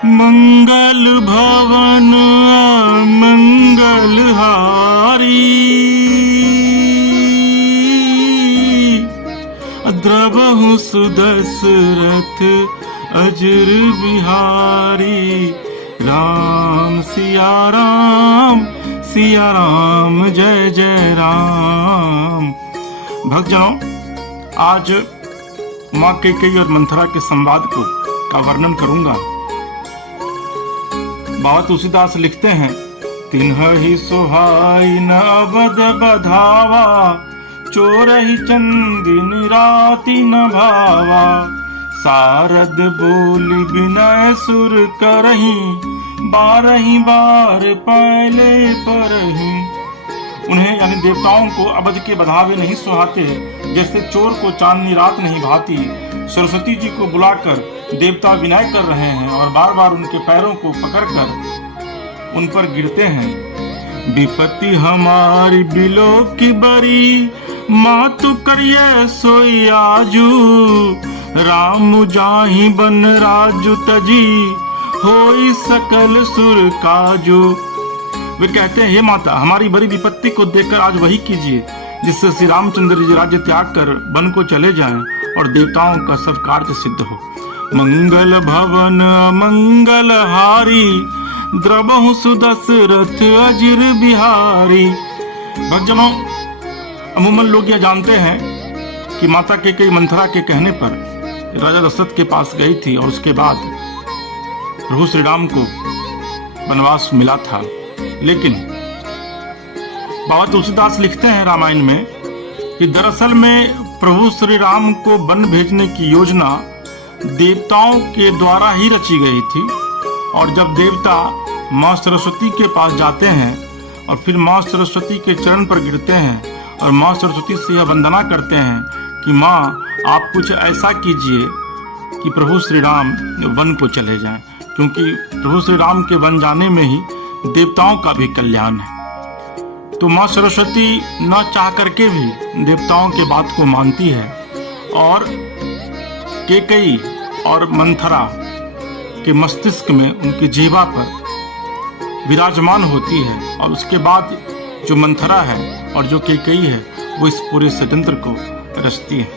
मंगल भवन मंगल हारी, द्रवहु सुदशरथ अजर बिहारी। राम सिया राम जय जय राम। भक्तजनों, आज माँ कैकेयी और मंथरा के संवाद का वर्णन करूंगा। बाबा तुलसीदास लिखते हैं, तिन्हि सोहाई न अवध बधावा, चोरहि चंदिन राति न भावा। सारद बोली विनय सुर करही, बारही बार पहले परही। उन्हें यानी देवताओं को अवध के बधावे नहीं सुहाते, जैसे चोर को चांदनी रात नहीं भाती। सरस्वती जी को बुलाकर देवता विनय कर रहे हैं और बार बार उनके पैरों को पकड़कर उन पर गिरते हैं। विपत्ति हमारी बिलो की बरी, मातु करिए सोई आजू। राम जाहि बन राजु तजी, होई सकल सुर काजू। वे कहते हैं, हे माता, हमारी बड़ी विपत्ति को देखकर आज वही कीजिए जिससे श्री रामचंद्र जी राज्य त्याग कर वन को चले जाएं और देवताओं का सब कार्य सिद्ध हो। मंगल भवन मंगल हारी, द्रवहु सुदशरथ अजर बिहारी। भक्तजनों, अमूमन लोग यह जानते हैं कि माता कैकेयी मंथरा के कहने पर राजा दशरथ के पास गई थी और उसके बाद प्रभु श्री राम को वनवास मिला था। लेकिन बाबा तुलसीदास लिखते हैं रामायण में कि दरअसल में प्रभु श्री राम को वन भेजने की योजना देवताओं के द्वारा ही रची गई थी। और जब देवता माँ सरस्वती के पास जाते हैं और फिर माँ सरस्वती के चरण पर गिरते हैं और माँ सरस्वती से यह वंदना करते हैं कि माँ, आप कुछ ऐसा कीजिए कि प्रभु श्री राम वन को चले जाएं, क्योंकि प्रभु श्री राम के वन जाने में ही देवताओं का भी कल्याण है। तो माँ सरस्वती न चाह करके भी देवताओं के बात को मानती है और कैकेयी और मंथरा के मस्तिष्क में, उनकी जीवा पर विराजमान होती है। और उसके बाद जो मंथरा है और जो कैकेयी है वो इस पूरे षड्यंत्र को रचती है।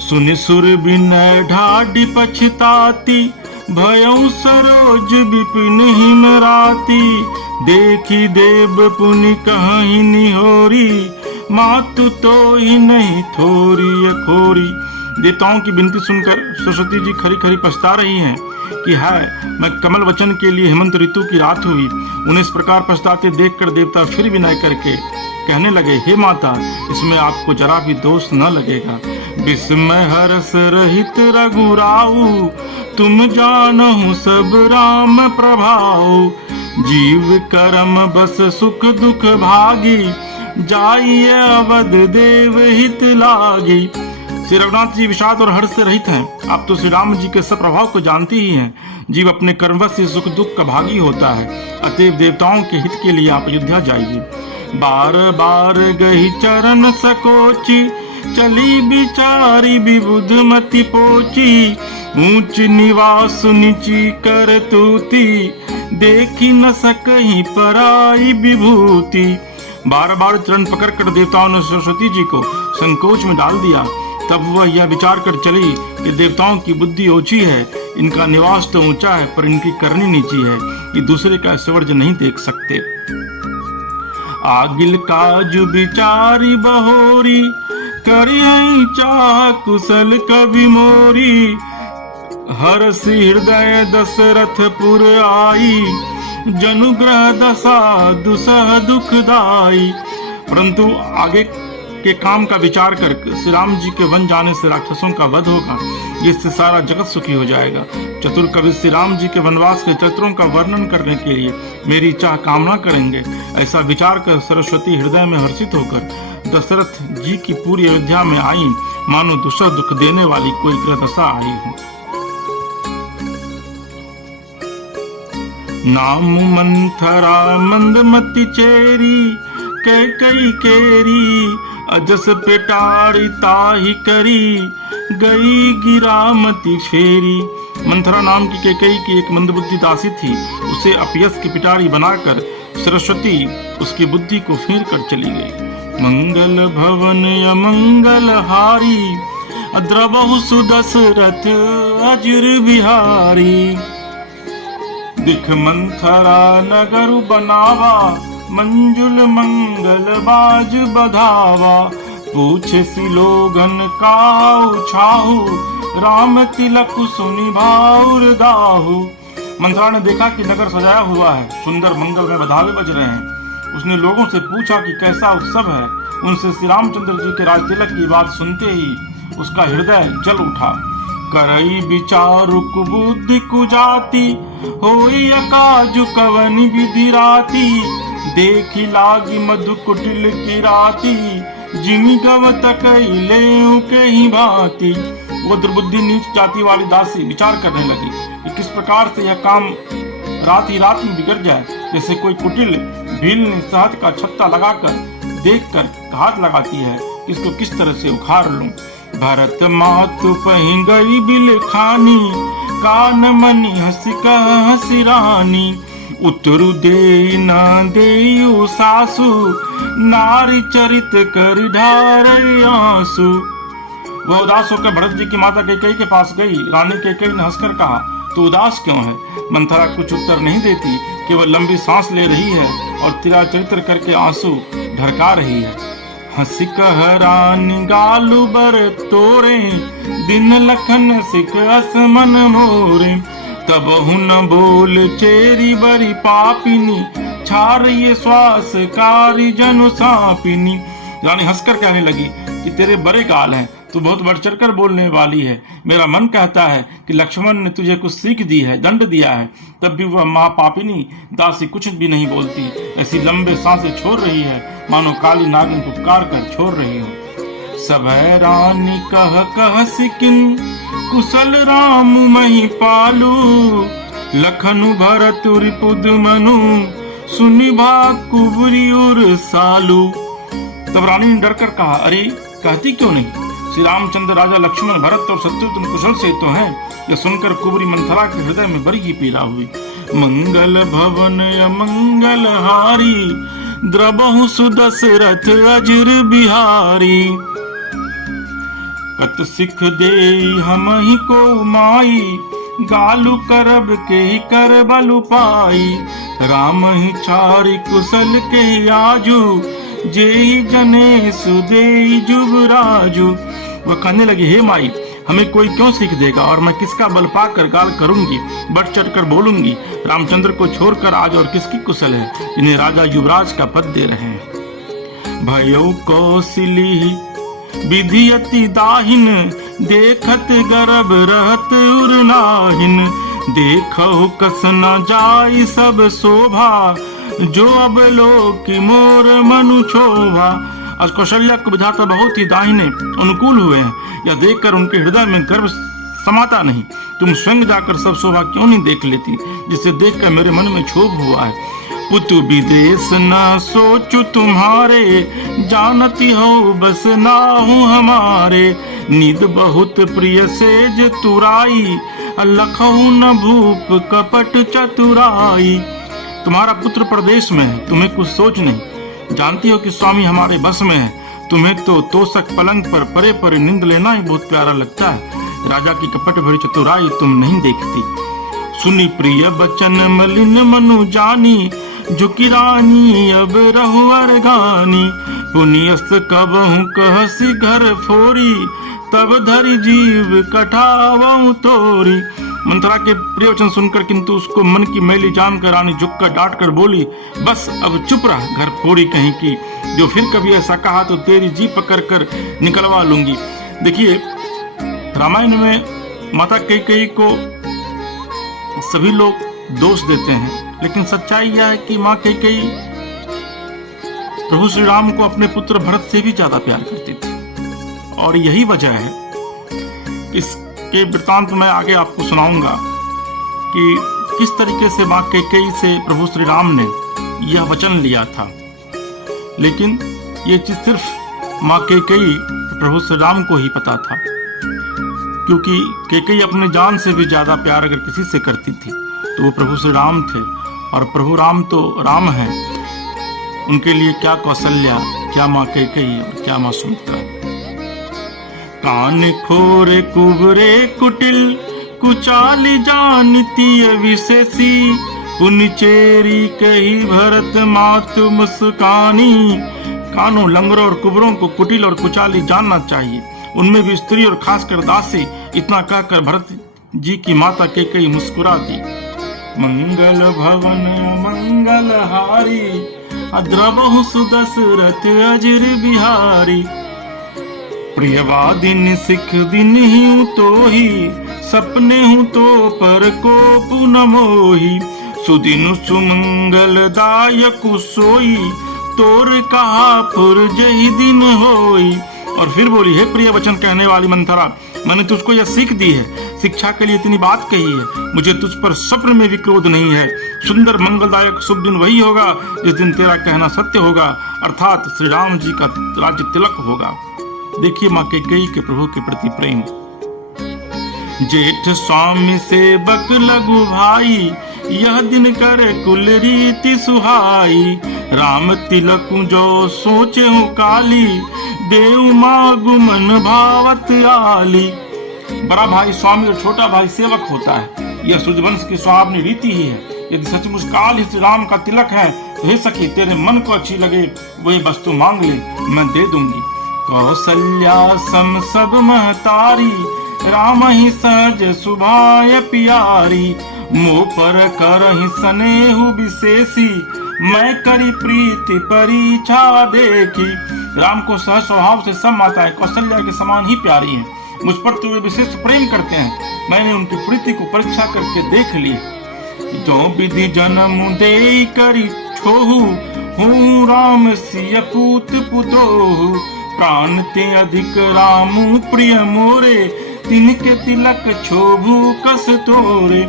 सुनि सुर विनय ढाढ़ी पछताती, भयउ सरोज विपिन हिमराती। देखी देव पुनि कहि निहोरी, मातु तो ही नहीं थोरी अखोरी। देवताओं की विनती सुनकर सरस्वती जी खरी खरी पछता रही हैं कि हाय, मैं कमल वचन के लिए हेमंत ऋतु की रात हुई। उन्हें इस प्रकार पछताते देखकर देवता फिर विनय करके कहने लगे, हे माता, इसमें आपको जरा भी दोष न लगेगा। विस्मय हरस रहित रघुराऊ, तुम जानहु सब राम प्रभाऊ। जीव कर्म बस सुख दुख भागी, जाइए अवध देव हित लागी। श्री रघुनाथ जी विषाद और हर्ष से रहित हैं। आप तो श्री राम जी के सब प्रभाव को जानती ही हैं। जीव अपने कर्मवश से सुख दुख का भागी होता है, अतएव देवताओं के हित के लिए आप अयोध्या जाइए। बार बार गही चरण सकोची, चली बिचारी विबुध मति पोची। ऊंच निवास नीची कर तूती, देखी न सकहीं पराई विभूति। बार बार चरण पकड़कर देवताओं ने सरस्वती जी को संकोच में डाल दिया। तब वह यह विचार कर चली कि देवताओं की बुद्धि ऊंची है, इनका निवास तो ऊंचा है पर इनकी करनी नीची है, ये दूसरे का ऐश्वर्य नहीं देख सकते। आगिल काजु बिचारी बहोरी, करियहि चाह कुशल कवि मोरी। हर्ष हृदय दशरथपुर आई, जनुग्रह दशा दुसह दुखदाई। परंतु आगे के काम का विचार कर श्री राम जी के वन जाने से राक्षसों का वध होगा, जिससे सारा जगत सुखी हो जाएगा। चतुर कवि श्री राम जी के वनवास के चरित्रों का वर्णन करने के लिए मेरी इच्छा कामना करेंगे। ऐसा विचार कर सरस्वती हृदय में हर्षित होकर दशरथ जी की पूरी अयोध्या में आई, मानो दुसह दुख देने वाली कोई ग्रह आई हो। नाम मंथरा मंदमती चेरी, कैकेयी केरी। अजस पेटाड़ी ताही करी, गई गिरामती फेरी। मंथरा नाम की कैकेयी की एक मंदबुद्धि दासी थी। उसे अपयस की पिटारी बनाकर सरस्वती उसकी बुद्धि को फेर कर चली गई। मंगल भवन अमंगल हारी, द्रवहु सुदशरथ अजर बिहारी। दिख मंथरा नगर बनावा, मंजुल मंगल बाज बधावा। पूछे सिलोगन काहू छाहू, राम तिलक सुनि भाउर दाहू। मंथरा ने देखा कि नगर सजाया हुआ है, सुंदर मंगल में बधावे बज रहे हैं। उसने लोगों से पूछा कि कैसा उत्सव है। उनसे श्री रामचंद्र जी के राज तिलक की बात सुनते ही उसका हृदय जल उठा। करई विचारु कुबुद्धि कुजाति, होई अकाजु कवन विधि राती। देखी लागी मधु कुटिल की राती, जिमी गवत कैले के ही भांति। वो दुर्बुद्धि नीच जाति वाली दासी विचार करने लगी कि किस प्रकार से यह काम रात ही रात में बिगड़ जाए। जैसे कोई कुटिल भील ने शहद का छत्ता लगाकर देखकर घात लगाती है कि इसको किस तरह से उखाड़ लूं। भरत मातु पही गई बिल खानी, कान मनी हंसी कह हंसी रानी। उतरु दे न देयु सासु, नारी चरित कर ढार आंसू। वह उदास होकर भरत जी की माता कैकेयी के पास गई। रानी कैकेयी ने हंसकर कहा, तू उदास क्यों है? मंथरा कुछ उत्तर नहीं देती, केवल लंबी सांस ले रही है और तिरा चरित्र करके आंसू ढरका रही है। हंसी कह रानी गालू बर तोरे, दिन लखन सिख असमन मोरे। तब हुन बोल चेरी बरी पापिनी, छार ये श्वास कारी जनु सापिनी। रानी हंसकर कहने लगी कि तेरे बड़े गाल हैं, तू बहुत बढ़ चढ़ कर बोलने वाली है। मेरा मन कहता है कि लक्ष्मण ने तुझे कुछ सीख दी है, दंड दिया है, तब भी वह माँ पापिनी दासी कुछ भी नहीं बोलती। ऐसी लंबे सांसें छोड़ रही है मानो काली नागिन पुकार कर छोड़ रही हो। सब रानी कह कह सिकिन, कुशल राम मही पालू। लखनु भरत रिपुद मनु, सुनि भाग कुबरी उर सालू। तब रानी ने डर कर कहा, अरे कहती क्यों नहीं? श्री रामचंद्र, राजा लक्ष्मण, भरत और शत्रुघ्न कुशल से तो हैं। यह सुनकर कुबरी मंथरा के हृदय में बड़ी ही पीड़ा हुई। मंगल भवन अमंगल हारी, द्रवहु सुदशरथ अजर बिहारी। कत सिख दे हम ही को माई, गालू करब के ही कर बलु पाई। राम ही छारी कुशल के आजू, जे जने सुदे जुबराजू। वह कहने लगी, हे माई, हमें कोई क्यों सीख देगा और मैं किसका बल पाकर गाल करूंगी, बढ़ चढ़ कर बोलूंगी। रामचंद्र को छोड़कर आज और किसकी कुशल है, इन्हें राजा युवराज का पद दे रहे हैं। भयो कौशली विधि अति दाहिन, देखत गर्भ रहत उर नाहिन। देखो कस न जाई सब शोभा, जो अब लोक की मोर मनु क्षोभा। आज कौशल्या को विधाता बहुत ही दाहिने अनुकूल हुए हैं। यह देखकर उनके हृदय में गर्व समाता नहीं। तुम स्वयं जाकर सब शोभा क्यों नहीं देख लेती, जिसे देखकर मेरे मन में क्षोभ हुआ है। पुतु विदेश न सोचु तुम्हारे, जानती हो बस नाहु हमारे। निद बहुत प्रिय सेज तुराई, लखहु न भूप कपट चतुराई। तुम्हारा पुत्र प्रदेश में है, तुम्हें कुछ सोच नहीं। जानती हो कि स्वामी हमारे बस में है। तुम्हें तो तोषक पलंग पर परे परे नींद लेना ही बहुत प्यारा लगता है। राजा की कपट भरी चतुराई तुम नहीं देखती। सुनी प्रिय बचन मलिन मनु जानी, झुकी रानी अब रहु अरगानी। पुनियस्त कबहु कहसी घर फोरी, तब धरी जीव कठावहु तोरी। मंथरा के प्रिय वचन सुनकर किंतु उसको मन की मैली जानकर रानी झुककर डांट कर बोली, बस अब चुप रह घर फोड़ी कहीं की। जो फिर कभी ऐसा कहा तो तेरी जी पकड़ कर निकलवा लूंगी। देखिए, रामायण में माता कैकेयी को सभी लोग दोष देते हैं, लेकिन सच्चाई यह है कि माँ कैकेयी प्रभु श्री राम को अपने पुत्र भरत से भी ज्यादा प्यार करती थी। और यही वजह है, इसके वृतांत मैं आगे आपको सुनाऊंगा कि किस तरीके से माँ कैकेयी से प्रभु श्री राम ने यह वचन लिया था। लेकिन ये चीज सिर्फ माँ कैकेयी प्रभु श्री राम को ही पता था। क्योंकि कैकेयी अपने जान से भी ज्यादा प्यार अगर किसी से करती थी तो वो प्रभु श्री राम थे, और प्रभु राम तो राम हैं। उनके लिए क्या कौशल्या, क्या माँ कैकेयी और क्या माँ सुमित्रा। कान खोरे कुबरे कुटिल कुचाली जानती विशेषी, पुन चेरी कही भरत मातु मुस्कानी। कानों, लंगरों और कुबरों को कुटिल और कुचाली जानना चाहिए, उनमें भी स्त्री और खासकर दासी। इतना कहकर भरत जी की माता कैकेयी मुस्कुरा दी। मंगल भवन मंगल हारी, द्रवहु सुदशरथ अजिर बिहारी। प्रियवादिन सिख दिन ही तो ही, सपने हूँ तो पर को पुन मोही। सुदिन सुमंगल दायक सोई, तोर कहा पुर जही दिन होई। और फिर बोली, हे प्रिय वचन कहने वाली मंथरा, मैंने तुझको यह सीख दी है, शिक्षा के लिए इतनी बात कही है। मुझे तुझ पर स्वप्न में भी क्रोध नहीं है। सुंदर मंगलदायक शुभ दिन वही होगा जिस दिन तेरा कहना सत्य होगा, अर्थात श्री राम जी का राज्य तिलक होगा। देखिए माँ कैकेयी के प्रभु के प्रति प्रेम। जेठ स्वामी सेवक लघु भाई, यह दिन करे कुल रीति सुहाई। राम तिलक जो सोचे हो काली, देव मागु मन भावत आली। बड़ा भाई स्वामी और छोटा भाई सेवक होता है, यह सूर्यवंश की स्वाभाविक रीति ही है। यदि सचमुच काल ही श्री राम का तिलक है तो हे सखी, तेरे मन को अच्छी लगे वही वस्तु मांग ले, मैं दे दूंगी। कौशल्या सम सब महतारी, राम ही सहज सुभाय प्यारी। मोह पर करहि स्नेहु विशेषी, मैं करी प्रीति परीक्षा देखी। राम को सहज स्वभाव से सब माताएं कौशल्या के समान ही प्यारी हैं। मुझ पर तो वे विशेष प्रेम करते हैं, मैंने उनकी प्रीति को परीक्षा करके देख ली। जो विधि जन्म दे करी छोहु, हूँ राम सिय पूत पुतोहु। प्राण ते अधिक रामु प्रिय मोरे, तिनके तिलक छोभु कस तोरे।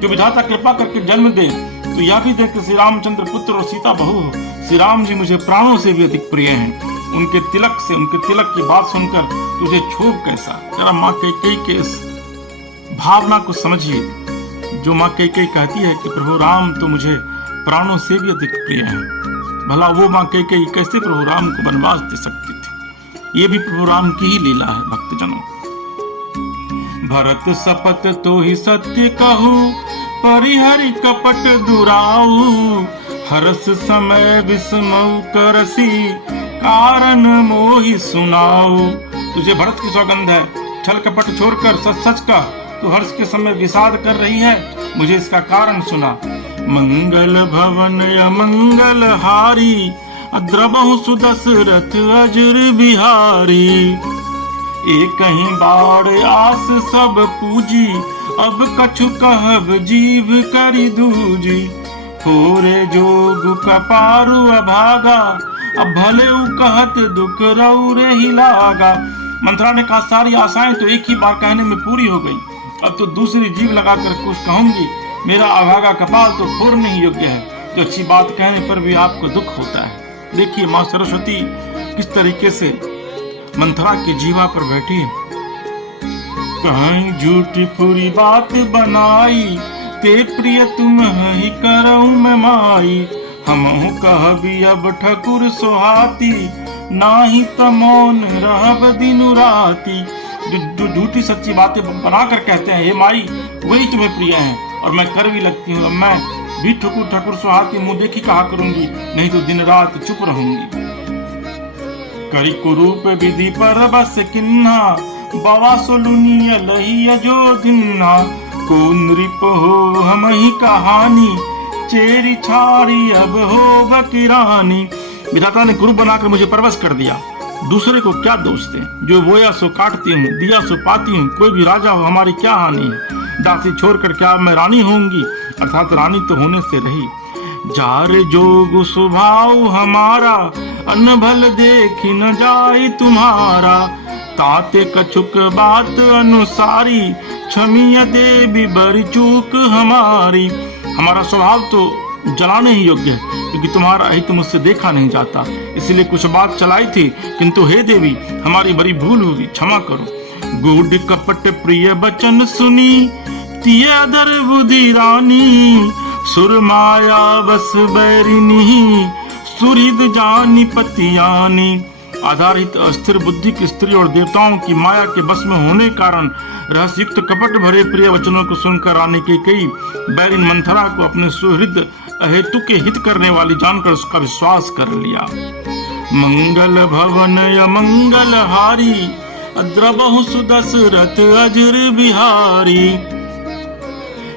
जो विधाता कृपा करके जन्म दे तो यह भी देख श्री रामचंद्र पुत्र और सीता बहू हो। श्री राम जी मुझे प्राणों से भी अधिक प्रिय हैं। उनके तिलक की बात सुनकर तुझे क्षोभ कैसा। जरा माँ कैकेयी के इस भावना को समझिए, जो माँ कैकेयी कहती है कि प्रभु राम तो मुझे प्राणों से भी अधिक प्रिय हैं। भला वो माँ कैकेयी कैसे प्रभु राम को वनवास दे सकती थी। ये भी प्रभु राम की ही लीला है भक्तजनों। भरत शपथ तो ही सत्य कहूँ, परिहरि कपट दुराऊ। हरस समय विस्मऊ करसी, कारण मोहि सुनाऊ। तुझे भरत की सौगंध है, छल कपट छोड़कर सच सच का तू हर्ष के समय विषाद कर रही है, मुझे इसका कारण सुना। मंगल भवन अमंगल हारी, द्रवहु सुदशरथ अजिर बिहारी। एक कहीं बाढ़ आस सब पूजी, अब कछु कहब जीव करी दूजी। होरे जोग कपारु अभागा, अब भले उ कहत दुख रौरे ही लागा। मंथरा ने कहा, सारी आशाएं तो एक ही बार कहने में पूरी हो गई, अब तो दूसरी जीव लगाकर कुछ कहूंगी। मेरा अभागा कपाल तो फोड़ने ही योग्य है, जो अच्छी बात कहने पर भी आपको दुख होता है। देखिए माँ सरस्वती किस तरीके से मंथरा की जीवा पर बैठी है। कहीं झूठी पूरी बात बनाई, ते प्रिय तुम ही करऊं मैं माई। हमहु कहबी अब ठकुर सोहाती, नाही तमौन रहब दिनु राती। जो झूठी सच्ची बातें बनाकर कहते हैं, हे माई वही तुम्हें प्रिय हैं और मैं कर भी लगती हूँ। अब मैं भी ठकुर ठकुर सुहाती मुँह देखी कहा करूंगी, नहीं तो दिन रात चुप रहूंगी। करी कुरूप विधि पर बस किन्हा, बवा सोलुनिय लही जो दिन्हा। को नृप हो हम ही कहानी, चेरी छाड़ी अब हो बकिरानी। विधाता ने कुरूप बनाकर मुझे परवश कर दिया, दूसरे को क्या दोष दे। जो बोया सो काटती हूँ, दिया सो पाती हूँ। कोई भी राजा हो हमारी क्या हानि है। दासी छोड़कर क्या मैं रानी होंगी, अर्थात रानी तो होने से रही। जार जोग स्वभाव हमारा, अन्न भल देखी न जाई तुम्हारा। ताते कछुक बात अनुसारी, क्षमिया देवी बड़ी चूक हमारी। हमारा स्वभाव तो जलाने ही योग्य है, क्योंकि तुम्हारा हित मुझसे देखा नहीं जाता, इसलिए कुछ बात चलाई थी, किंतु हे देवी हमारी बड़ी भूल हुई, क्षमा करो। गूढ़ कपट प्रिय बचन सुनी, तिय अधर बुद्धि रानी। सुर माया बस बैरिनी, सुहृद जानी पतियानी। आधारित अस्थिर बुद्धि की स्त्री और देवताओं की माया के बस में होने कारण रहस्युक्त कपट भरे प्रिय वचनों को सुनकर रानी कैकेयी बैरिन मंथरा को अपने सुहृद अहेतु के हित करने वाली जानकर उसका विश्वास कर लिया। मंगल भवन अमंगल हारी, द्रबहु सुदशरथ अजर बिहारी।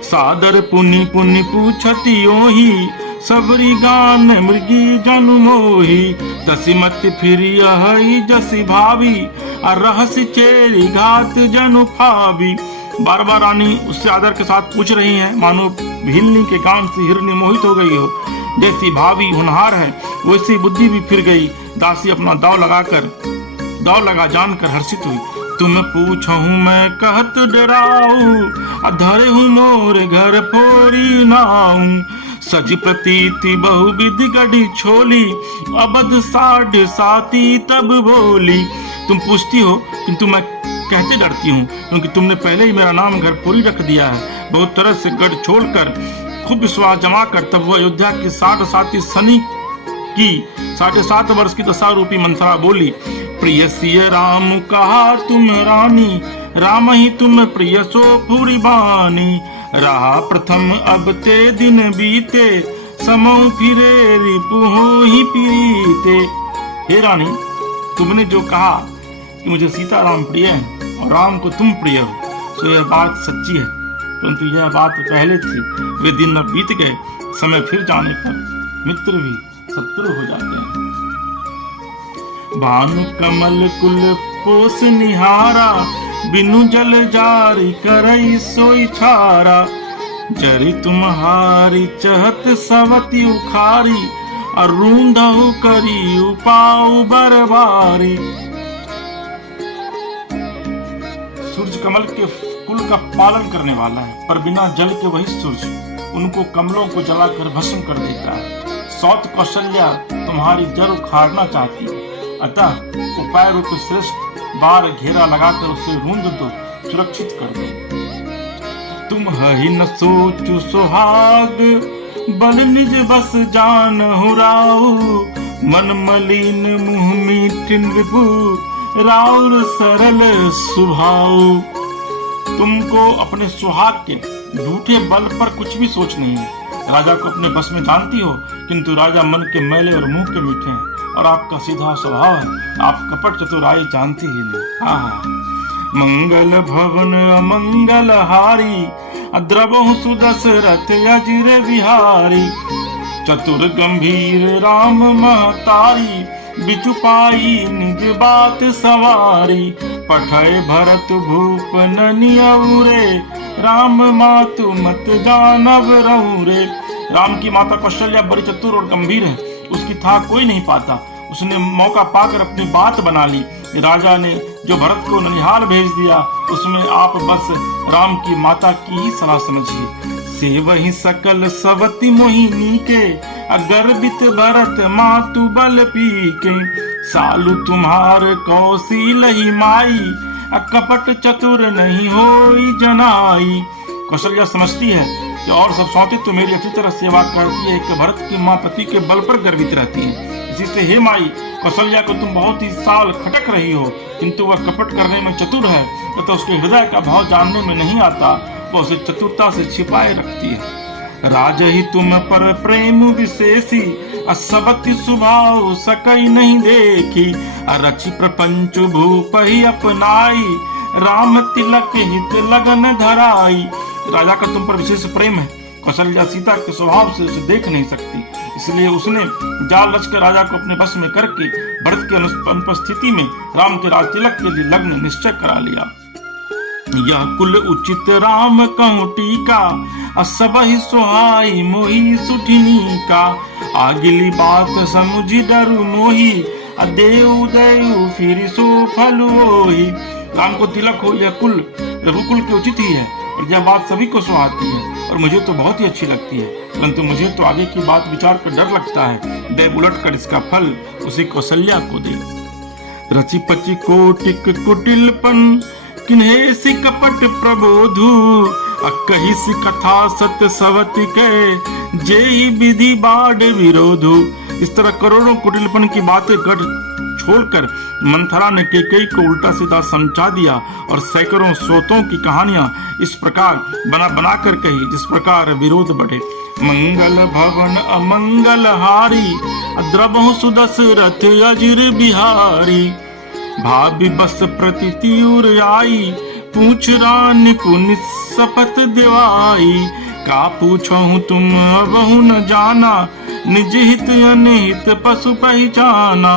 सादर पुनि पुनि पूछति ओहि, सबरी गान मृगी जनु मोही। दसिमति फिरी अहि जसि भावी, रहस्य चेरी घात जनु भावी। बार बार रानी उससे आदर के साथ पूछ रही हैं, मानो भीलनी के गान से हिरनी मोहित हो गई हो। जैसी भावी होनहार है वैसी बुद्धि भी फिर गई। दासी अपना दाव लगा जानकर हर्षित हुई। तुम पूछहूँ मैं कहत डराऊ, अधरे हूँ मोर घर फोरी नाऊ। सज प्रतीति बहुविधि गढ़ी छोली, अबध साढ़ साती तब बोली। तुम पूछती हो किंतु मैं कहते डरती हूँ, क्योंकि तुमने पहले ही मेरा नाम घर पूरी रख दिया है। बहुत तरह से गढ़ छोड़कर खूब विश्वास जमा कर तब वह अयोध्या की 60 साथी सनी की 7.5 वर्ष की दशा रूपी मंथरा बोली। प्रिय सिय राम कहा तुम रानी, राम ही तुम प्रिय सो पूरी बानी। रहा प्रथम अब ते दिन बीते, समो फिरे रिपु हो ही पीते। हे रानी, तुमने जो कहा कि मुझे सीता राम प्रिय है और राम को तुम प्रिय हो, तो यह बात सच्ची है, परंतु यह बात पहले थी। वे दिन अब बीत गए, समय फिर जाने पर मित्र भी शत्रु हो जाते हैं। भानु कमल कुल पोस निहारा, बिनु जल जारी करई सोई छारा। जरी तुम्हारी चहत सवती उखारी, अरूंधहु करी उपाऊ बरबारी। सूरज कमल के कुल का पालन करने वाला है, पर बिना जल के वही सूरज उनको कमलों को जलाकर भस्म कर देता है। सौत कौशल्या तुम्हारी जड़ उखाड़ना चाहती है, अतः उपाय रूप श्रेष्ठ बार घेरा लगाकर उसे रूंध दो, सुरक्षित कर दो। तुम ही न सोचु सुहाग, बल निज बस जान हुराऊ। मन मलिन मुँह मीठिन रिपु, राउर सरल सुभाऊ। तुमको अपने सुहाग के झूठे बल पर कुछ भी सोच नहीं है। राजा को अपने बस में जानती हो, किंतु राजा मन के मैले और मुंह के मीठे हैं, और आपका सीधा स्वभाव है। आप कपट चतुराई जानती ही नहीं। हाँ, मंगल भवन अमंगल हारी, द्रबहु सुदशरथ अजर बिहारी। चतुर गंभीर राम महतारी, बिचुपाई निज बात सवारी। पठय भरत भूप ननियउरे, राम मातु मत जानव रहुरे। राम की माता कौशल्या बड़ी चतुर और गंभीर है, उसकी था कोई नहीं पाता। उसने मौका पाकर अपनी बात बना ली। राजा ने जो भरत को ननिहाल भेज दिया, उसमें आप बस राम की माता की ही सलाह समझिए। से वही सकल सवती मोहिनी के, गर्वित भरत मातु बल पीके। सालु तुम्हार कौशील ही माई, कपट चतुर नहीं होई जनाई। कौशल्या समझती है कि और सब सौतें तो मेरी अच्छी तरह सेवा करती है कि भरत की माँ पति के बल पर गर्वित रहती है। इसी से हे माई, कौशल्या को तुम बहुत ही साल खटक रही हो, किंतु वह कपट करने में चतुर है, तो उसके हृदय का भाव जानने में नहीं आता, वह उसे चतुरता से छिपाए रखती है। राज ही तुम पर प्रेम विशेषी, असवति स्वभाव सकई नहीं देखी। रचि प्रपंच भूप ही अपनाई, राम तिलक हित लगन धराई। राजा का तुम पर विशेष प्रेम है। कौशल्या सीता के स्वभाव से उसे देख नहीं सकती, इसलिए उसने जाल रचकर राजा को अपने बस में करके भरत की अनुपस्थिति में राम के राज तिलक के लिए लग्न निश्चय करा लिया। यह कुल उचित राम कहूँ टीका, सब ही सुहाई मोही सुठिनी का। आगिली बात समुझी डरु मोही, देव देव फिर सो फल होही। राम को तिलक हो यह कुल रघुकुल के उचित ही है, और यह बात सभी को सुहाती है, और मुझे तो बहुत ही अच्छी लगती है, परंतु मुझे तो आगे की बात विचार कर डर लगता है। देव उलट कर इसका फल उसी कौशल्या को दे। रचि पचि कोटिक कुटिलपन, किन्हे सि कपट प्रबोधु कही सी कथा सत्य सवति के जेहि विधि बाढ़ विरोधु। इस तरह करोड़ों कुटिलपन की बातें गढ़ छोड़कर मंथरा ने कैकेयी को उल्टा सीधा समझा दिया और सैकड़ों सोतों की कहानियां इस प्रकार बना कर कही जिस प्रकार विरोध बढ़े। मंगल भवन अमंगल हारी द्रवहु सुदशरथ अजिर बिहारी। भाभी बस प्रतितियुर आई पूछ रानी पुनि शपथ दिवाई। का पूछहु तुम बहु न जाना निज हित अनिहित पशु पहचाना।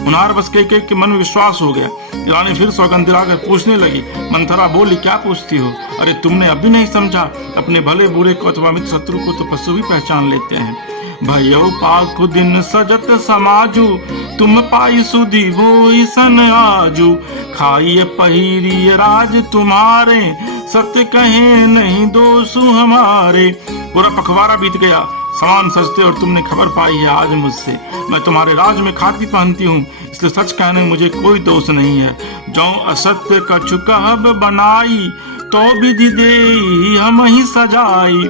हुनार बस कैकेयी के मन में विश्वास हो गया। रानी फिर सौगंध दिलाकर पूछने लगी। मंथरा बोली, क्या पूछती हो? अरे तुमने अभी नहीं समझा, अपने भले बुरे को अथवा मित्र शत्रु को तो पशु भी पहचान लेते हैं। भयो पाखु दिन सजत समाजू तुम पाई सुधी वो सन आजू। खाइए पहिरिए राज तुम्हारे सत्य कहे नहीं दोषु हमारे। पूरा पखवाड़ा बीत गया, सामान सजते और तुमने खबर पाई है आज मुझसे। मैं तुम्हारे राज में खाती पहनती हूँ, इसलिए सच कहने में मुझे कोई दोष नहीं है। जो असत्य कछु कहब बनाई तो विधि दे हम ही सजाई।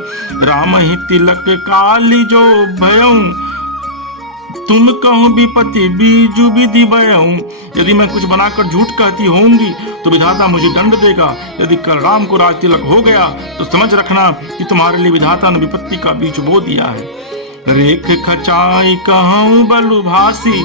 राम ही तिलक काली जो भयऊ तुम कहूँ विपत्ति बीजू विधि भयऊ। यदि मैं कुछ बनाकर झूठ कहती होंगी तो विधाता मुझे दंड देगा। यदि कल राम को राज तिलक हो गया तो समझ रखना कि तुम्हारे लिए विधाता ने विपत्ति का बीज बो दिया है। रेख खचाई कहूँ बलु भासी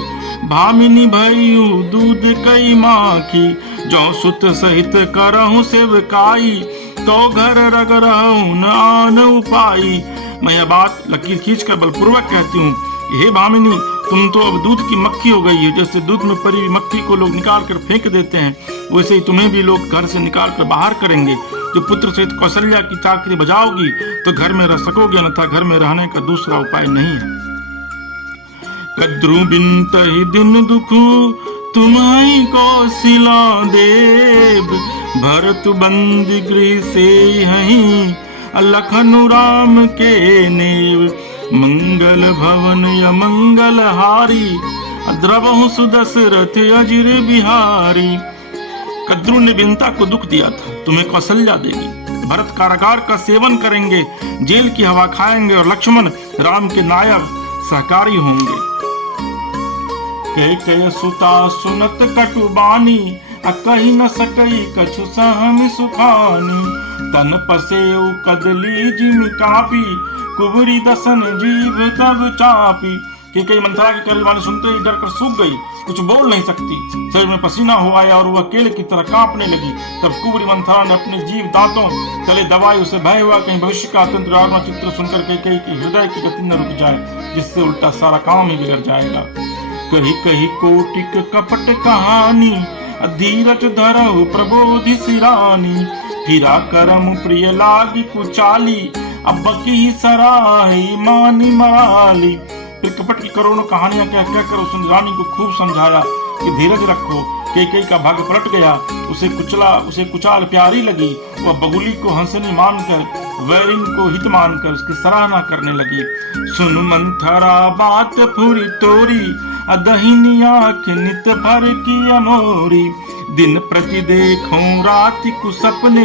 भामिनी भयू दूध कई माखी। जो सुत सहित करहूँ सेवकाई तो घर रग रहूँ न आन उपाई। मैं यह बात लकीर खींचकर बलपूर्वक कहती हूँ, हे भामिनी, तुम तो अब दूध की मक्खी हो गई है। जैसे दूध में परी हुई मक्खी को लोग निकाल कर फेंक देते हैं, वैसे ही तुम्हें भी लोग घर से निकाल कर बाहर करेंगे। जो पुत्र सहित कौशल्या की चाकरी बजाओगी तो घर में रह सकोगे, अन्यथा घर में रहने का दूसरा उपाय नहीं है। कद्रु बिनत ही दिन दुखु तुम्हारी कौशिला देव। भरत बंद गृह से हहीं लखनु राम के नेव। मंगल भवन या मंगल हारी द्रवहु सुदशरथ अजिर बिहारी। कद्रु ने बिनता को दुख दिया था, तुम्हें कौशल्या देगी। भरत कारागार का सेवन करेंगे, जेल की हवा खाएंगे और लक्ष्मण राम के नायक सहकारी होंगे। कैकेयी सुता सुनत कटुबानी कही न सकई कछु सहम सुखानी। तन पसेउ कदली जिमि कापी कुबरी दसन जीव तब चापी। कैकेयी मंथरा की करल वाणी सुनते ही डर कर सूख गई, कुछ बोल नहीं सकती। शरीर में पसीना हो आया और वह केले की तरह कांपने लगी। तब कुबरी मंथरा ने अपने जीव दांतों तले दबाई। उसे भय हुआ कहीं भविष्य का अत्यंत डरावना चित्र सुनकर कैकेयी की हृदय की गति न रुक जाए, जिससे उल्टा सारा काम ही बिगड़ जाएगा। कही कही कोटिक कपट कहानी धीरज धरहु प्रबोधि सिरानी। फिरा करम प्रिय लागी कुचाली अब की सराही मानी मराली। फिर कपट की करोड़ों कहानियां कह कर उसने रानी को खूब समझाया कि धीरज रखो। कैकेयी का भाग्य पलट गया, उसे कुचाल प्यारी लगी। वह बगुली को हंसनी मानकर वैरिन को हित मानकर उसकी सराहना करने लगी। सुन मंथरा बात फुरी तोरी दहिनी आँख नित भर की अमोरी। दिन प्रति देखूं रात को सपने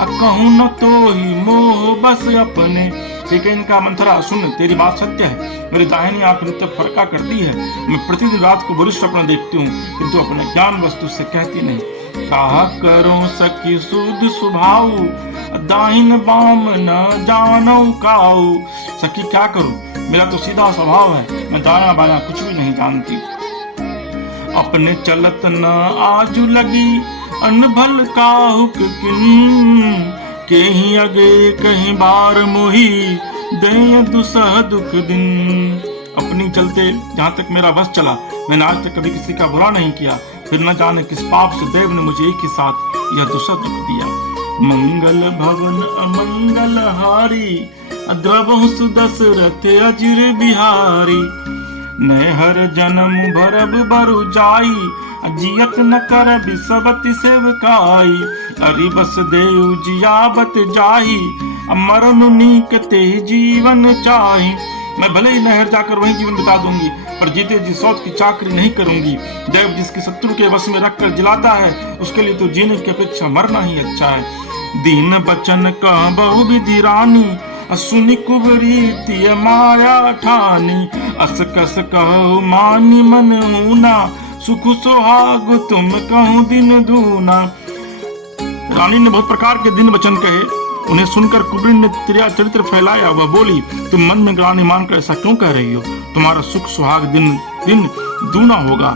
कहूं न तो ही मोह बस अपने। कैकेयी का मंथरा सुन, तेरी बात सत्य है। मेरी दाहिनी आंख नित्य फरका करती है। मैं प्रतिदिन रात को बुरी स्वप्न देखती हूँ, किंतु अपने ज्ञान वस्तु से कहती नहीं। कहा करो सखी सुध सुभाऊ दाहिन बाम न जानौ काऊ। सखी क्या करूं, मेरा तो सीधा स्वभाव है, मैं दाया बाया कुछ भी नहीं जानती। अपने चलत न आजू लगी अनभल काहुक किन। कहीं अगे कहीं बार मोही दे दुसह दुख दिन। अपनी चलते जहाँ तक मेरा बस चला, मैंने आज तक कभी किसी का बुरा नहीं किया। फिर न जाने किस पाप से देव ने मुझे एक ही साथ यह दुसह दुख दिया। मंगल भवन अमंगल हारी द्रवहु सुदशरथ अजिर बिहारी। नेहर जन्म भरब बरु जाई जियत न कर बिसबति सेवकाई। अरि बस देउ जियाबत जाही मरनु नीक ते जीवन चाही। मैं भले ही नहर जाकर वहीं जीवन बिता दूंगी, पर जीते जी सौत की चाकरी नहीं करूंगी। दैव जिसके शत्रु के वश में रखकर जिलाता है, उसके लिए तो जीने की अपेक्षा मरना ही अच्छा है। दीन बचन कह बहु विधि रानी, सुनि कुबरी तिय माया ठानी। अस कस कहु मानी मन ऊना, सुख सुहाग तुम कहूँ दिन दूना। रानी ने बहुत प्रकार के दिन वचन कहे। उन्हें सुनकर कुबेर ने तेरा चरित्र फैलाया। वह बोली, तुम मन में ग्लानि मानकर ऐसा क्यों कह रही हो? तुम्हारा सुख सुहाग दिन दिन दूना होगा।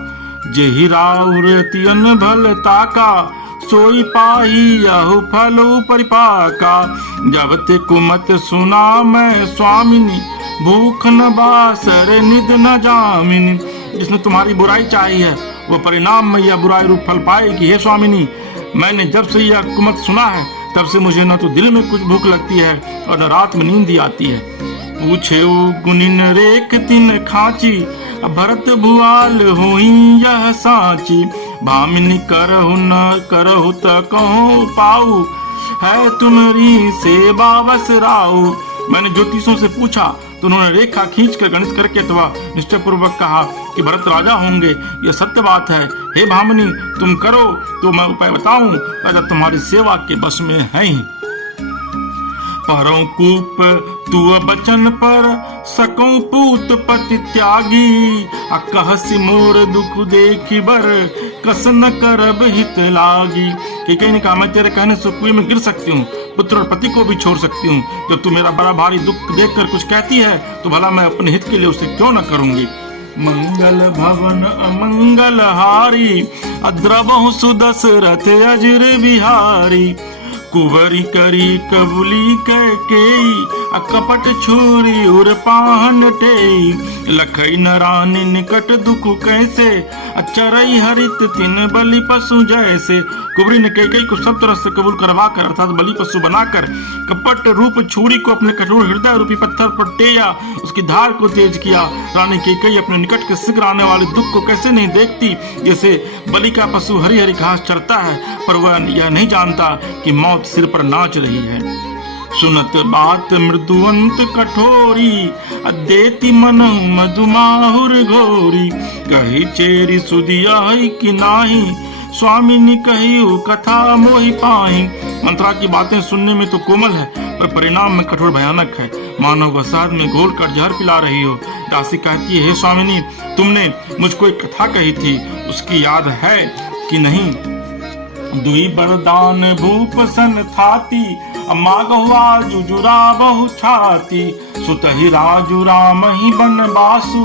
जेहि राउर तियन भल ताका, सोई पाही यहु फल परिपाका। जब ते कुमत सुना मैं स्वामिनी, भूख न बासर निद न जामिनी। जिसने तुम्हारी बुराई चाही है, वह परिणाम में यह बुराई रूप फल पाएगी। हे स्वामिनी, मैंने जब से यह कुमत सुना है, तब से मुझे न तो दिल में कुछ भूख लगती है और न रात में नींद ही आती है। पूछे गुनिन रेख तिन खाची, भरत भुआल हुई यह साची। भामिनी करहु न करहु त कहूँ पाऊ, है तुम्हारी सेवा बस राऊ। मैंने ज्योतिषों से पूछा तो उन्होंने रेखा खींचकर गणित करके अथवा निश्चय पूर्वक कहा कि भरत राजा होंगे। यह सत्य बात है। हे भामिनी, तुम करो तो मैं उपाय बताऊं, राजा तुम्हारी सेवा के बस में है ही। परों कूप तू बचन पर, सकूं पूत पति त्यागी। कहसी मोर दुख देखी बर, कस न करब हित लागी। कि कहीं ने कहा, मैं तेरे कहने से कुएं में गिर सकती हूँ, पुत्र और पति को भी छोड़ सकती हूँ। जब तू मेरा बड़ा भारी दुख देखकर कुछ कहती है, तो भला मैं अपने हित के लिए उसे क्यों न करूंगी। मंगल भवन अमंगल हारी, अद्रवहु सुदशरथ अजर बिहारी। कुंवरी करी कबुली कैकेयी, कपट छुरी उर पाहन टेई। लखई नारायण निकट दुख कैसे, चरई हरित तिन बलि पशु जैसे। कुंवरी ने कैकेयी को सब तरह से कबूल करवाकर अर्थात बलि पशु बनाकर कपट रूप छुरी को अपने कठोर हृदय रूपी पत्थर पर टेया, उसकी धार को तेज किया। रानी कैकेयी अपने निकट के शीघ्र आने वाले दुख को कैसे नहीं देखती। जैसे बलि का पशु हरी हरी घास चरता है, पर वह यह नहीं जानता कि मौत सिर पर नाच रही है। सुनत बात मृदुवंत कठोरी, देती मन मधुमाहुर घोरी। कही चेरी सुदिया कि नाही, स्वामिनी कहियो कथा मोहि पाई। मंत्रा की बातें सुनने में तो कोमल है, पर परिणाम में कठोर भयानक है। मानो वह शहद में घोल कर जहर पिला रही हो। दासी कहती है, हे स्वामिनी, तुमने मुझको एक कथा कही थी, उसकी याद है कि नहीं? दुई बरदान भूप सन थाती, मागहुआ जुजुरा बहु छाती। सुतहि राजु राम ही बनवासु,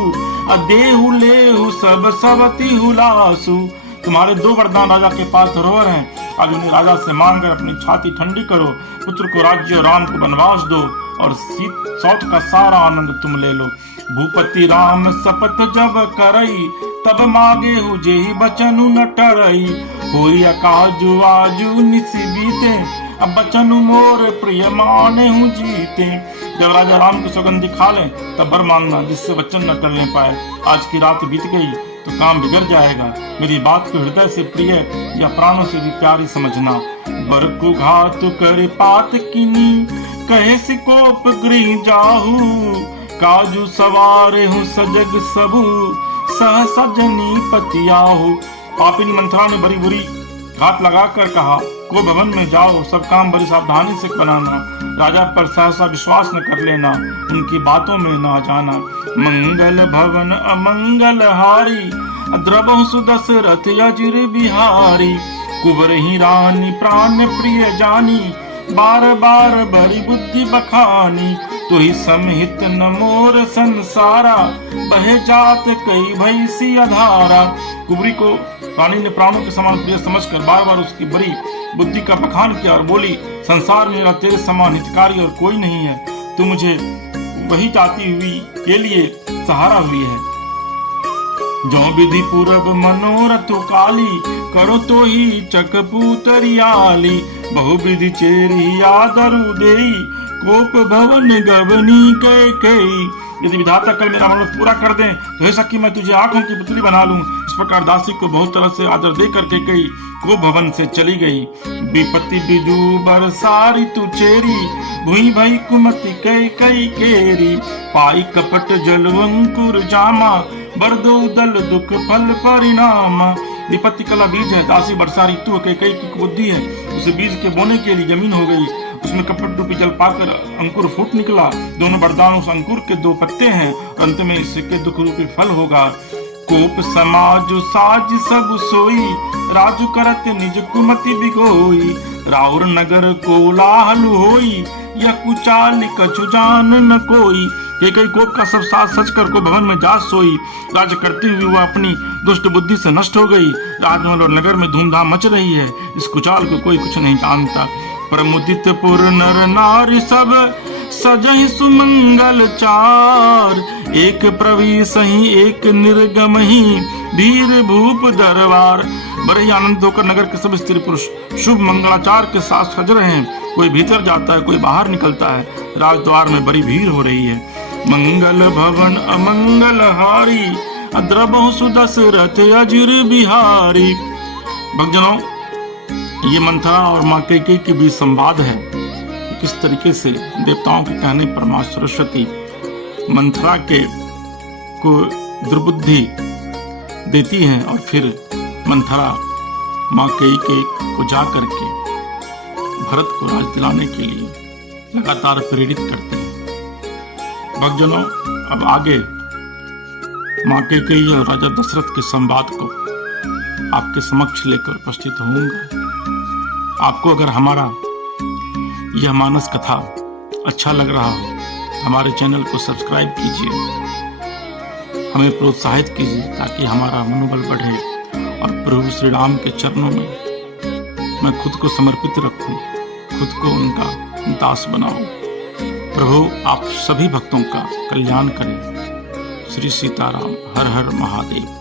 देहु लेहु सब सबति हुलासु। तुम्हारे दो वरदान राजा के पास धरोहर हैं, आज उन्हें राजा से मांगकर अपनी छाती ठंडी करो। पुत्र को राज्य और राम को बनवास दो, और सौत का सारा आनंद तुम ले लो। भूपति राम शपथ जब करई, तब मांगे हो जेहि बचनु न टरई। होई अकाजु आजु निसि बीते, अब बचनु मोर प्रिय माने हूँ जीते। जब राजा राम को सौगंध खा लें, तब बर मांगना, जिससे वचन न टलने पाए। आज की रात बीत गई तो काम बिगड़ जाएगा। मेरी बात को हृदय से प्रिय या प्राणों से भी प्यारी समझना। बर को घात कर पात किनी, कहे सिकोप गृह जाहू। काजू सवार हूँ सजग सबू, सह सजनी पतियाहू। पापिनी मंत्रा ने बड़ी बुरी घात लगाकर कहा, को भवन में जाओ, सब काम बड़ी सावधानी से बनाना। राजा पर सहसा विश्वास न कर लेना, उनकी बातों में न आ जाना। मंगल भवन अमंगल हारी, द्रवहु सुदशरथ अजर बिहारी। कुंवर ही रानी प्राण प्रिय जानी, बार बार बड़ी बुद्धि बखानी। तो ही समहित न मोर संसारा, बहे जात कई भैसी अधारा। कुंवरी को रानी ने प्राणों के समान प्रिय समझकर बार बार उसकी बड़ी बुद्धि का बखान किया और बोली, संसार में तेरे समान हितकारी और कोई नहीं है। तू मुझे वही चाहती हुई के लिए सहारा हुई है। जो विधि पूरब मनोरथ काली, करो तो ही चकपूतरियाली। बहु विधि चेरी आदरु देई, कोप भवन गवनी कैकेयी। यदि विधाता कल मेरा मनोरथ पूरा कर दें, तो हे सखी मैं तुझे आंखों की पुतली बना लूं। इस प्रकार दासी को बहुत तरह से आदर दे करके कई को भवन से चली गई। विपत्ति बिजू बरसारी तू चेरी, भुई भई कुमति कई कई केरी, पाई कपट जल अंकुर जामा, बरदो दल दुख फल परिणामा। विपत्ति कला बीज है, दासी बरसा ऋतु कई कई की बुद्धि है, उसे बीज के बोने के लिए जमीन हो गई, उसमें कपट रूपी जल पाकर अंकुर फूट निकला, दोनों वरदान उस अंकुर के दो पत्ते हैं, अंत में इसके दुख रूपी फल होगा। कोप समाज साज सब सोई, राजू करत निज कुमति बिगोई, राउर नगर कोलाहल होई, या कुचाल कछु जान न कोई। कई कोप का सब साथ सच कर को भवन में जास सोई, राज्य करती हुई वह अपनी दुष्ट बुद्धि से नष्ट हो गई। राजमहल और नगर में धूमधाम मच रही है, इस कुचाल को कोई कुछ नहीं जानता। प्रमुदित पुर नर नारी सब सजहि सुमंगल चार, एक प्रवी सही एक निर्गम ही, धीर भूप दरबार। बड़े ही आनंद होकर नगर के सब स्त्री पुरुष शुभ मंगलाचार के साथ सज रहे हैं, कोई भीतर जाता है, कोई बाहर निकलता है। राजद्वार में बड़ी भीड़ हो रही है। मंगल भवन अमंगल हारी, द्रबहु सुदशरथ अजिर बिहारी। भक्तजनों, ये मंथरा और माँ कैकेयी के बीच संवाद है। किस तरीके से देवताओं के कहने पर माँ सरस्वती मंथरा के को दुर्बुद्धि देती हैं और फिर मंथरा माँ कैकेयी को जा करके भरत को राज दिलाने के लिए लगातार प्रेरित करती है। भक्तजनों, अब आगे माँ कैकेयी और राजा दशरथ के संवाद को आपके समक्ष लेकर उपस्थित होऊंगा। आपको अगर हमारा यह मानस कथा अच्छा लग रहा हो, हमारे चैनल को सब्सक्राइब कीजिए, हमें प्रोत्साहित कीजिए ताकि हमारा मनोबल बढ़े और प्रभु श्री राम के चरणों में मैं खुद को समर्पित रखूं, खुद को उनका दास बनाऊं। प्रभु आप सभी भक्तों का कल्याण करें। श्री सीताराम। हर हर महादेव।